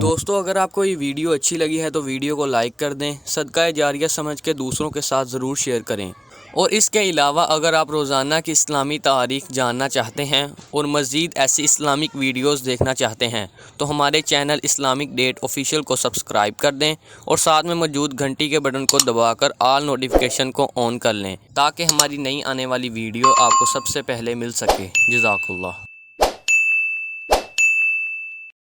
दोस्तों, अगर आपको ये वीडियो अच्छी लगी है तो वीडियो को लाइक कर दें, सदका जारिया समझ के दूसरों के साथ ज़रूर शेयर करें। और इसके अलावा अगर आप रोज़ाना की इस्लामी तारीख़ जानना चाहते हैं और मज़ीद ऐसी इस्लामिक वीडियोस देखना चाहते हैं तो हमारे चैनल इस्लामिक डेट ऑफिशियल को सब्सक्राइब कर दें और साथ में मौजूद घंटी के बटन को दबाकर ऑल नोटिफिकेशन को ऑन कर लें ताकि हमारी नई आने वाली वीडियो आपको सबसे पहले मिल सके। जज़ाकल्लाह।